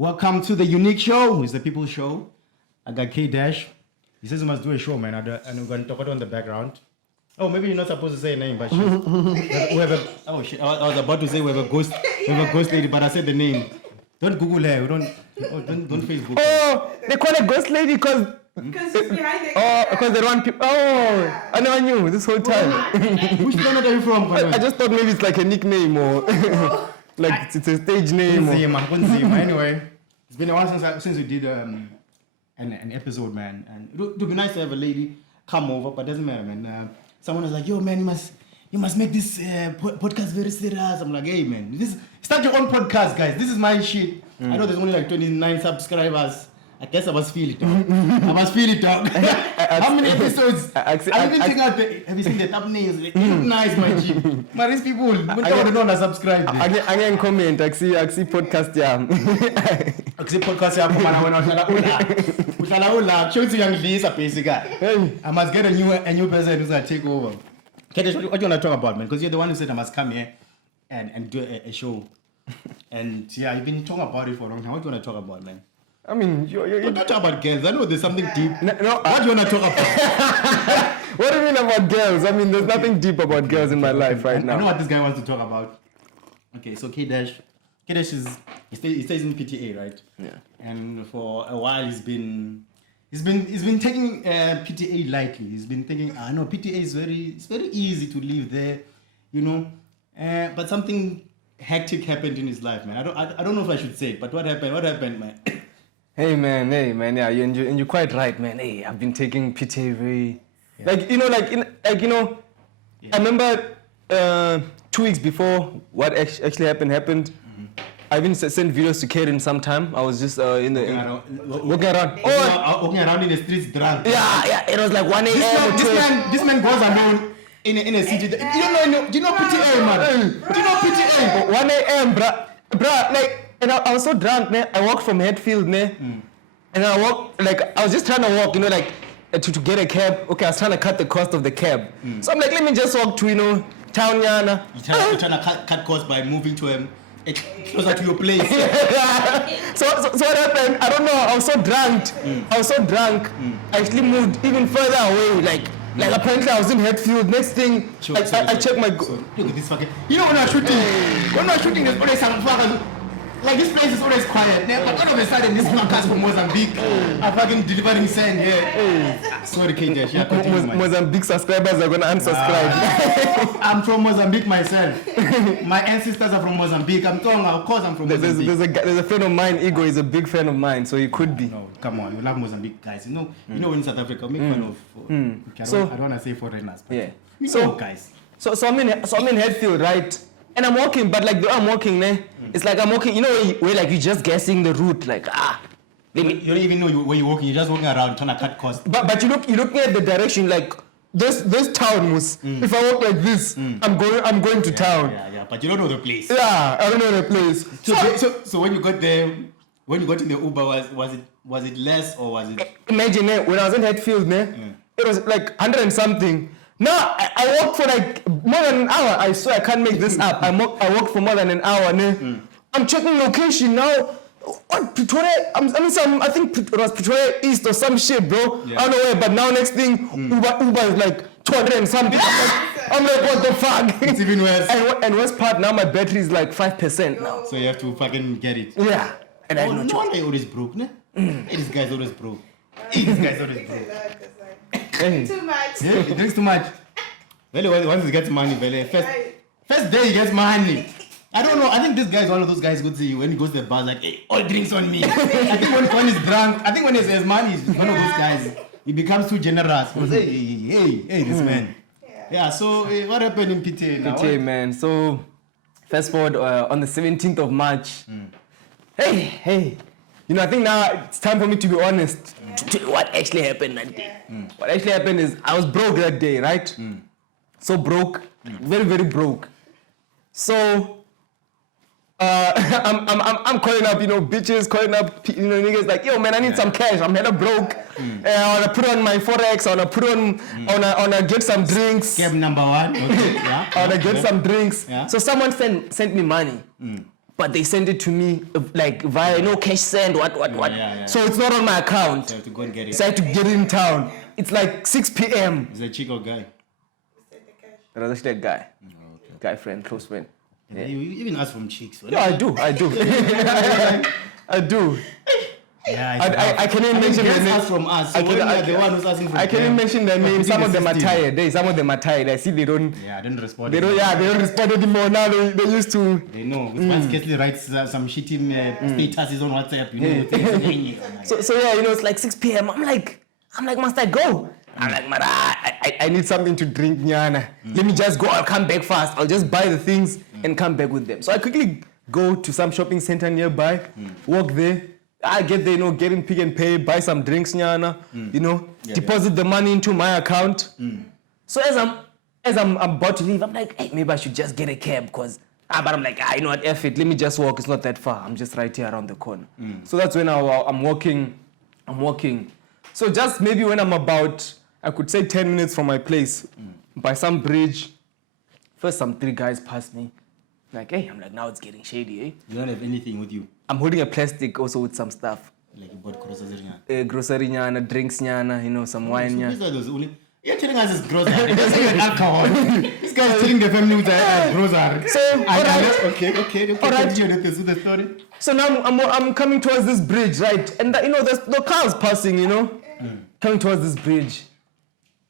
Welcome to the unique show. It's the People Show. I got K Dash. He says we must do a show, man. And we're going to talk about it on the background. Oh, maybe you're not supposed to say a name, but oh shit! I was about to say we have a ghost lady, but I said the name. Don't Google her. Don't Facebook. Oh, they call it ghost lady because she's behind the because they want people. Oh, I never knew this whole time. Which planet are you from? I just thought maybe it's like a nickname or like it's a stage name. Anyway, it's been a while since we did an episode, man. And it would be nice to have a lady come over, but it doesn't matter, man. Someone was like, "Yo, man, you must make this podcast very serious." I'm like, "Hey, man, start your own podcast, guys. This is my shit." I know there's only like 29 subscribers. I guess I must feel it, dog. How many episodes? Have you seen the thumbnails? They look nice, my G. But these people, they don't subscribe. I can comment. I see podcast, yeah. I see podcast, yeah. I must get a new person who's going to take over. What do you want to talk about, man? Because you're the one who said I must come here and do a show. And yeah, you've been talking about it for a long time. What do you want to talk about, man? I mean, don't talk about girls. I know there's something deep. No, what do you want to talk about? What do you mean about girls? I mean, there's nothing deep about girls in my life right now. I know what this guy wants to talk about. Okay, so K Dash he stays in PTA, right? Yeah. And for a while he's been taking PTA lightly. He's been thinking, no, PTA is very easy to live there, you know. But something hectic happened in his life, man. I don't know if I should say it, but what happened, man? Hey man, yeah, and you're quite right, man. Hey, I've been taking PTA very, yeah. I remember 2 weeks before what actually happened. Mm-hmm. I even sent videos to Kaden sometime. I was just walking around. Walking around in the streets drunk. Yeah, it was like 1 a.m. This man goes alone in a city. Do you know PTA, man? Do you know PTA? 1 a.m., bruh, like. And I was so drunk, man. I walked from Hatfield, man. And I walked, like, I was just trying to walk, to get a cab. Okay, I was trying to cut the cost of the cab. So I'm like, let me just walk to, town, Yana. You're trying to cut costs by moving to closer to your place. So what happened? I don't know. I was so drunk. I actually moved even further away, like apparently I was in Hatfield. Next thing, I checked my... Look at this fucking... when we're shooting, there's always some fuckers... Like, this place is always quiet, but all of a sudden, this podcast from Mozambique are fucking delivering sand here. Sorry, KJ, yeah, Mozambique subscribers are gonna unsubscribe. I'm from Mozambique myself. My ancestors are from Mozambique. Of course I'm from Mozambique. There's a friend of mine, Igor, is a big fan of mine, so he could be. No, come on, you love Mozambique, guys. You know in South Africa, we make fun of... I don't want to say foreigners, but yeah. Guys. So I'm in Hatfield, right? And I'm walking, but like the way I'm walking, it's like I'm walking, where like you're just guessing the route, like you don't even know where you're walking. You're just walking around trying to cut costs. But you're looking at the direction, like this town was. If I walk like this, I'm going to town. Yeah. But you don't know the place. Yeah, I don't know the place. So when you got there, when you got in the Uber, was it less or was it? Imagine when I was in Hatfield, it was like 100 and something. No, I walked for like more than an hour. I swear I can't make this up. I walked for more than an hour. I'm checking location now. What, Pretoria? I think it was Pretoria East or some shit, bro. Yeah. I don't know where, but now next thing, Uber is like 200 and something. I'm like, what the fuck? It's even worse. And worst part, now my battery is like 5% now. So you have to fucking get it. Yeah. And no one always broke, ne? This guy's always broke. Too much. Yeah, he drinks too much. Well, once he gets money, first day he gets money. I don't know. I think this guy is one of those guys who see when he goes to the bar, like, hey, all drinks on me. I think when he's drunk, when he has money, he's one of those guys. He becomes too generous. Hey, this man. Yeah. So what happened in PTA now? PTA, man. So fast forward on the 17th of March. Hey. I think now it's time for me to be honest. To tell you what actually happened that day. What actually happened is I was broke that day, right? So broke, very, very broke. So I'm calling up, bitches, calling up, niggas like, yo, man, I need some cash. I'm hella broke. I wanna put on my forex. I wanna get some drinks. Cab number 1. Okay. Yeah. I wanna get some drinks. Yeah. So someone sent me money. but they send it to me like via cash send, what. Yeah. So it's not on my account. So I have to go and get it. So I have to get it in town. It's like 6 p.m. Is it a chick or guy? That's actually a guy. Guy friend, close friend. Yeah. You even ask from chicks. Yeah, I do. I do. Yeah, I can't even mention their ask names. from us. So the one who's asking from I can't even mention their names. Some of them are tired. Some of them are tired. I see they don't. Yeah, I don't respond. They don't. Yeah, they don't respond anymore now. They used to. They know. One scarcely writes some shitty statuses on WhatsApp. So yeah, it's like 6 p.m. I'm like, must I go? I'm like, man, I need something to drink, nyana. Let me just go. I'll come back fast. I'll just buy the things and come back with them. So I quickly go to some shopping center nearby, walk there. I get there, get in Pick and Pay, buy some drinks, nyana, deposit the money into my account. So as I'm about to leave, I'm like, hey, maybe I should just get a cab because, but I'm like, you know what, F it, let me just walk. It's not that far. I'm just right here around the corner. So that's when I'm walking. So just maybe when I'm about, I could say 10 minutes from my place, by some bridge, first some 3 guys passed me. Like, hey, I'm like, now it's getting shady, eh? You don't have anything with you? I'm holding a plastic also with some stuff. Like you bought groceries? Grocery nyana, drinks nyana, some wine nyana. These are those only... You're telling us it's grocery. It doesn't even alcohol. This guy's telling the family with grocery. So, okay. Continue with the story. So now I'm coming towards this bridge, right? And the cars passing, coming towards this bridge.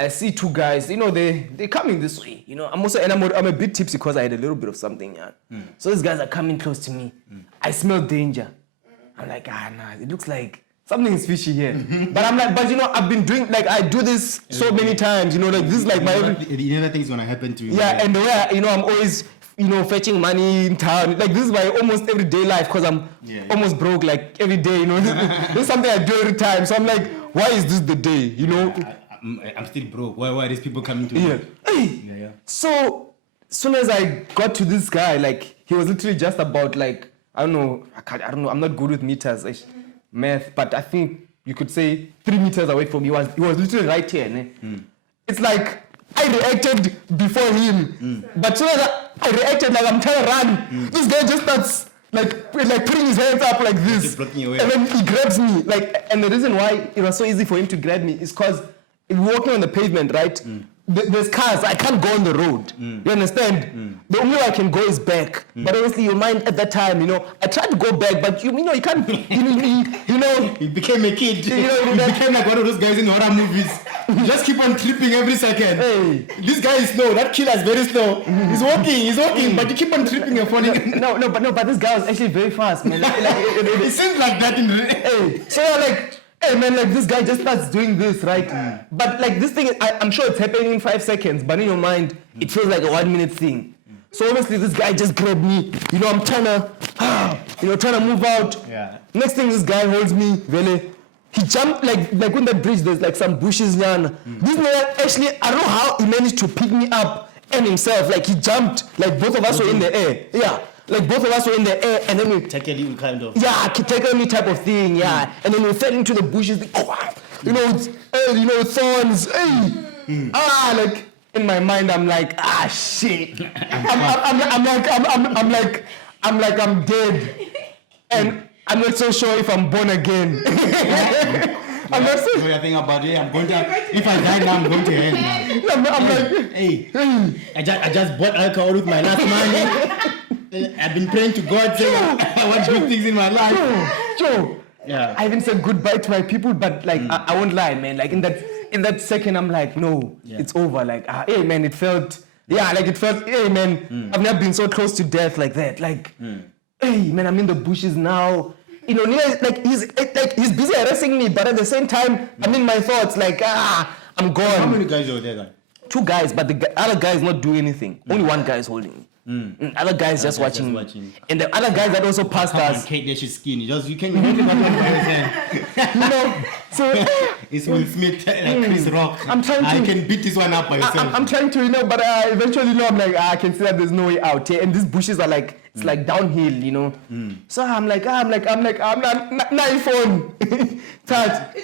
I see 2 guys, they're coming this way, I'm a bit tipsy because I had a little bit of something, yeah. So these guys are coming close to me. I smell danger. I'm like, nah, it looks like something is fishy here. But I'm like, I've been doing, like, I do this so many times, like, this is like my... You never think it's going to happen to you. Yeah, and the way, I'm always, fetching money in town. Like, this is my almost everyday life because I'm almost broke, like, every day, This is something I do every time. So I'm like, why is this the day, I'm still broke. Why are these people coming to me? Yeah. So, as soon as I got to this guy, like, he was literally just about, like, I don't know, I'm not good with meters, math, but I think you could say 3 meters away from me. He was literally right here. It's like, I reacted before him, but as soon as I reacted, like, I'm trying to run, this guy just starts, like putting his hands up like this, and then he grabs me, like, and the reason why it was so easy for him to grab me is because walking on the pavement, right? There's cars. I can't go on the road. You understand? The only way I can go is back. But obviously, your mind at that time, I tried to go back, but you can't. You became a kid. You became like one of those guys in horror movies. You just keep on tripping every second. Hey. This guy is slow. That killer is very slow. He's walking, but you keep on tripping and falling. But this guy was actually very fast, man. It seems like that in. Hey, so like. Hey man, like this guy just starts doing this, right? But like this thing, I'm sure it's happening in 5 seconds, but in your mind, it feels like a 1 minute thing. So obviously this guy just grabbed me. I'm trying to move out. Yeah. Next thing, this guy holds me, really. He jumped like on the bridge. There's like some bushes, This man actually, I don't know how he managed to pick me up and himself. Like he jumped, like both of us were in the air. Yeah. Like both of us were in the air, and then we tackle you kind of. Yeah, tackle me type of thing. Yeah, and then we fell into the bushes. Thorns. Hey, like in my mind, I'm like, shit. I'm dead, and I'm not so sure if I'm born again. I'm not so. I think about it. I'm going to. If I die now, I'm going to hell. I'm like, hey, I just bought alcohol with my last money. I've been praying to God saying I want good things in my life. Joe. Yeah. I even said goodbye to my people, but like I won't lie, man. Like in that second, I'm like, no, it's over. Like, hey man, it felt, hey man, I've never been so close to death like that. Like, hey man, I'm in the bushes now. Like he's busy arresting me, but at the same time, I'm in my thoughts. Like, I'm gone. How many guys are there? Then? 2 guys, but the other guy is not doing anything. Only 1 guy is holding me. Other guys just watching. And the other guys that also passed us. Kate, she's skinny. You can't So it's Will Smith like Chris Rock. I can beat this one up by yourself. I'm trying to, but eventually, I'm like, I can see that there's no way out here. And these bushes are like It's like downhill, you know. So I'm like, I'm not phone. Touch.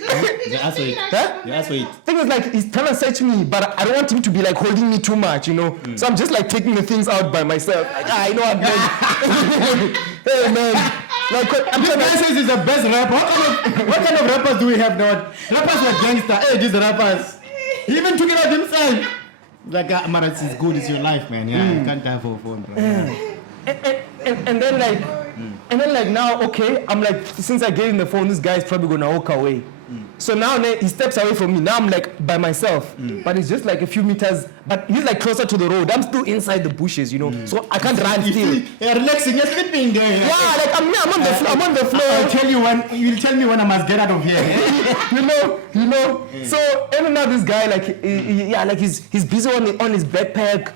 You ask for it. Huh? You ask for it. Thing is like he's trying to search me, but I don't want him to be like holding me too much, you know. So I'm just like taking the things out by myself. Like, I know I'm good. Hey man, like This guy says he's the best rapper. What kind of rappers do we have now? Rappers were gangster. Hey, these rappers. He even took it out himself. Like, Maras is good. It's your life, man. Yeah, you can't die for a phone, bro. and then like now, okay, I'm like, since I gave him the phone, this guy's probably gonna walk away. So now he steps away from me. Now I'm like by myself, but it's just like a few meters. But he's like closer to the road. I'm still inside the bushes, you know. So I can't run still. You're relaxing. You're sleeping there. Yeah, like I'm on the floor. I'm on the floor. I'll tell you when. You'll tell me when I must get out of here. you know. So and now this guy like, like he's busy on his backpack,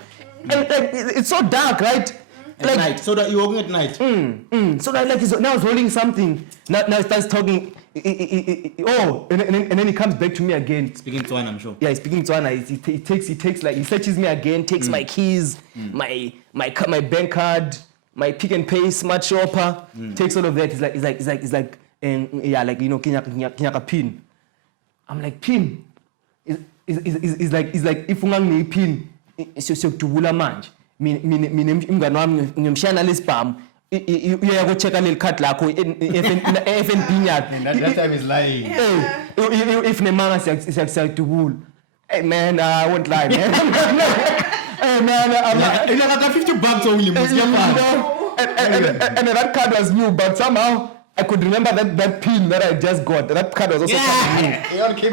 and like it's so dark, right? At night. So that you're walking at night. So that like he's now he's holding something. Now he starts talking. And then he comes back to me again. Speaking to one, I'm sure. Yeah, he's speaking to Anna. He takes like he searches me again, takes my keys, my bank card, my Pick and Pay smart shopper, takes all of that. He's like, like you know, kinyaka pin. I'm like pin. Is like if ungang pin, siyokudubula manje. Mina imngani wami ngimshaya lesibhamu. Uyaya go check leli card lakho FNB nyakhe. That time is lying. If nemanga siyakudubula. Hey man, I won't lie, man. Hey man, I'm like, you got $50 only. and that card was new, but somehow I could remember that pin that I just got. That card was also new.